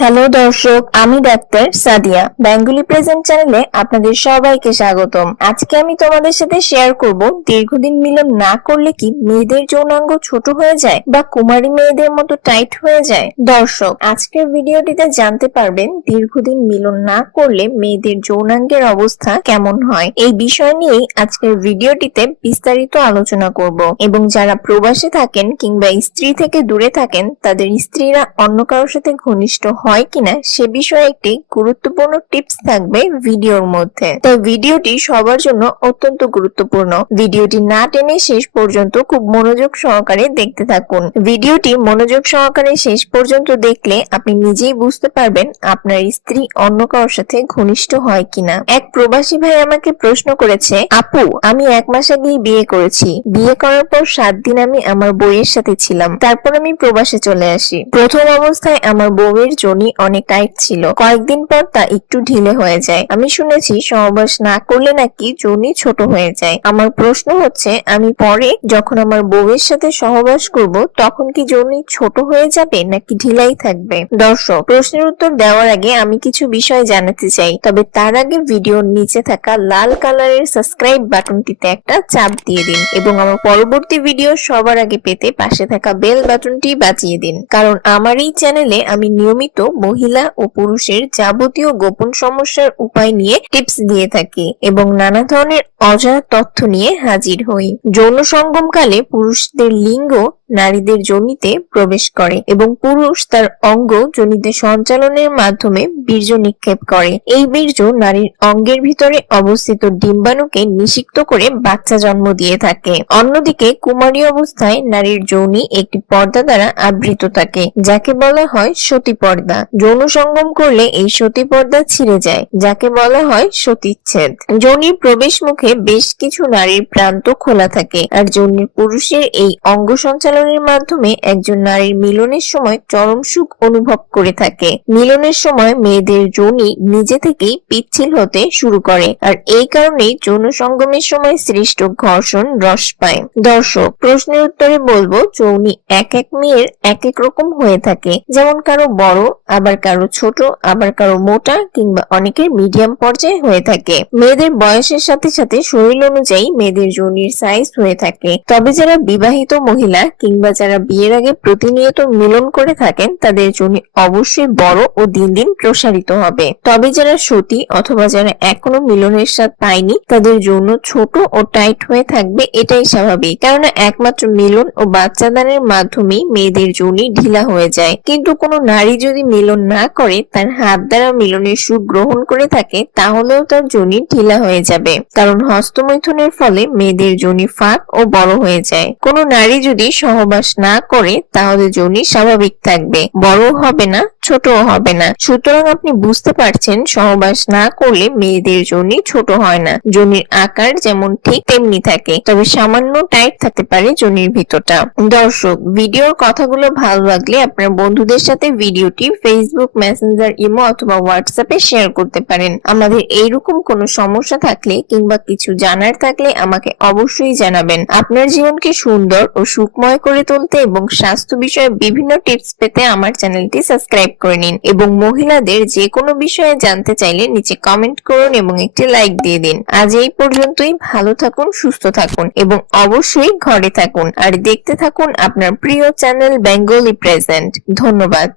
Hello দর্শক, আমি doctor Sadia. Bengali present চ্যানেলে আপনাদের সবাইকে স্বাগতম। আজকে আমি তোমাদের সাথে শেয়ার করব দীর্ঘদিন মিলন না করলে কি মেয়েদের যৌনাঙ্গ ছোট হয়ে যায় বা কুমারী মেয়েদের মতো টাইট হয়ে যায়। দর্শক, আজকের ভিডিওটিতে জানতে পারবেন দীর্ঘদিন মিলন না করলে মেয়েদের যৌনাঙ্গের অবস্থা কেমন হয়। এই বিষয় নিয়েই আজকের ভিডিওটিতে বিস্তারিত আলোচনা করব এবং যারা প্রবাসে থাকেন কিংবা স্ত্রী থেকে দূরে থাকেন তাদের স্ত্রীরা অন্য কারোর সাথে ঘনিষ্ঠ হয় কিনা সে বিষয়ে একটি গুরুত্বপূর্ণ টিপস থাকবে ভিডিওর মধ্যে। তাই ভিডিওটি সবার জন্য অত্যন্ত গুরুত্বপূর্ণ। ভিডিওটি না টেনে শেষ পর্যন্ত খুব মনোযোগ সহকারে দেখতে থাকুন। ভিডিওটি মনোযোগ সহকারে শেষ পর্যন্ত দেখলে আপনি নিজেই বুঝতে পারবেন আপনার স্ত্রী অন্য কারোর সাথে ঘনিষ্ঠ হয় কিনা। এক প্রবাসী ভাই আমাকে প্রশ্ন করেছে, আপু আমি 1 মাস আগেই বিয়ে করেছি। বিয়ে করার পর 7 দিন আমি আমার বউয়ের সাথে ছিলাম, তারপর আমি প্রবাসে চলে আসি। প্রথম অবস্থায় আমার বউয়ের যোনি অনেক টাইট ছিল, কয়েকদিন পর তা একটু ঢিলে হয়ে যায়। আমি শুনেছি সহবাস না করলে নাকি যোনি ছোট হয়ে যায়। আমার প্রশ্ন হচ্ছে, আমি পরে যখন আমার বউয়ের সাথে সহবাস করব তখন কি যোনি ছোট হয়ে যাবে নাকি ঢিলাই থাকবে? দর্শক, প্রশ্নের উত্তর দেওয়ার আগে আমি কিছু বিষয় জানাতে চাই, তবে তার আগে ভিডিওর নিচে থাকা লাল কালারের সাবস্ক্রাইব বাটনটিতে একটা চাপ দিয়ে দিন এবং আমার পরবর্তী ভিডিও সবার আগে পেতে পাশে থাকা বেল বাটনটি বাজিয়ে দিন, কারণ আমার এই চ্যানেলে আমি নিয়মিত মহিলা ও পুরুষের যাবতীয় গোপন সমস্যার উপায় নিয়ে টিপস দিয়ে থাকি এবং নানা ধরনের অজানা তথ্য নিয়ে হাজির হই। যৌন সঙ্গমকালে পুরুষদের লিঙ্গ নারীদের যোনিতে প্রবেশ করে এবং পুরুষ তার অঙ্গ যোনিতে সঞ্চালনের মাধ্যমে বীর্য নিক্ষেপ করে। এই বীর্য নারীর অঙ্গের ভিতরে অবস্থিত ডিম্বাণুকে নিষিক্ত করে বাচ্চা জন্ম দিয়ে থাকে। অন্যদিকে কুমারী অবস্থায় নারীর যোনি একটি পর্দা দ্বারা আবৃত থাকে, যাকে বলা হয় সতী পর্দা। যৌন সঙ্গম করলে এই সতী পর্দা ছিঁড়ে যায়, যাকে বলা হয় সতীচ্ছেদ। যোনির প্রবেশ মুখে বেশ কিছু নারীর প্রান্ত খোলা থাকে, আর যোনির পুরুষের এই অঙ্গ সঞ্চালনের মাধ্যমে একজন নারীর মিলনের সময় চরম সুখ অনুভব করে থাকে। মিলনের সময় মেয়েদের যোনি নিজে থেকেই পিচ্ছিল হতে শুরু করে, আর এই কারণেই যৌন সঙ্গমের সময় সৃষ্ট ঘর্ষণ হ্রাস পায়। দর্শক, প্রশ্নের উত্তরে বলবো, যোনি এক এক মেয়ের এক এক রকম হয়ে থাকে। যেমন কারো বড়, আবার কারো ছোট, আবার কারো মোটা কিংবা অনেকের মিডিয়াম পর্যায়ে হয়ে থাকে। মেয়েদের বয়সের সাথে সাথে শরীর অনুযায়ী মেয়েদের যোনির সাইজ হয়ে থাকে। তবে যারা বিবাহিত মহিলা কিংবা যারা বিয়ের আগে প্রতিনিয়ত মিলন করে থাকেন তাদের যোনি অবশ্যই বড় ও দিন দিন প্রসারিত হবে। তবে যারা সতী অথবা যারা এখনো মিলনের স্বাদ পায়নি তাদের যৌন ছোট ও টাইট হয়ে থাকবে, এটাই স্বাভাবিক। কেননা একমাত্র মিলন ও বাচ্চাদানের মাধ্যমেই মেয়েদের যোনি ঢিলা হয়ে যায়। কিন্তু কোনো নারী যদি মিলন না করে তার হাত দ্বারা মিলনের সুখ গ্রহণ করে থাকে তাহলেও তার যোনি ঢিলা হয়ে যাবে, কারণ হস্তমৈথুনের ফলে মেয়েদের যোনি ফাঁক ও বড় হয়ে যায়। কোনো নারী যদি সহবাস না করে তাহলে যোনি স্বাভাবিক থাকবে, বড় হবে না, ছোটও হবে না। সুতরাং আপনি বুঝতে পারছেন সহবাস না করলে মেয়েদের যোনি ছোট হয় না। যোনির আকার যেমন ঠিক তেমনি থাকে, তবে সামান্য টাইট থাকতে পারে যোনির ভিতরটা। দর্শক, ভিডিওর কথাগুলো ভালো লাগলে আপনার বন্ধুদের সাথে ভিডিওটি ফেসবুক, মেসেঞ্জার, ইমো অথবা হোয়াটসঅ্যাপে শেয়ার করতে পারেন। আমাদের এইরকম কোনো সমস্যা থাকলে কিংবা কিছু জানার থাকলে আমাকে অবশ্যই জানাবেন। আপনার জীবনকে সুন্দর ও সুখময় করে তুলতে এবং স্বাস্থ্য বিষয়ে বিভিন্ন টিপস পেতে আমার চ্যানেলটি সাবস্ক্রাইব করে নিন এবং মহিলাদের যে কোনো বিষয়ে জানতে চাইলে নিচে কমেন্ট করুন এবং একটি লাইক দিয়ে দিন। আজ এই পর্যন্তই। ভালো থাকুন, সুস্থ থাকুন এবং অবশ্যই ঘরে থাকুন আর দেখতে থাকুন আপনার প্রিয় চ্যানেল বেঙ্গলি প্রেজেন্ট। ধন্যবাদ।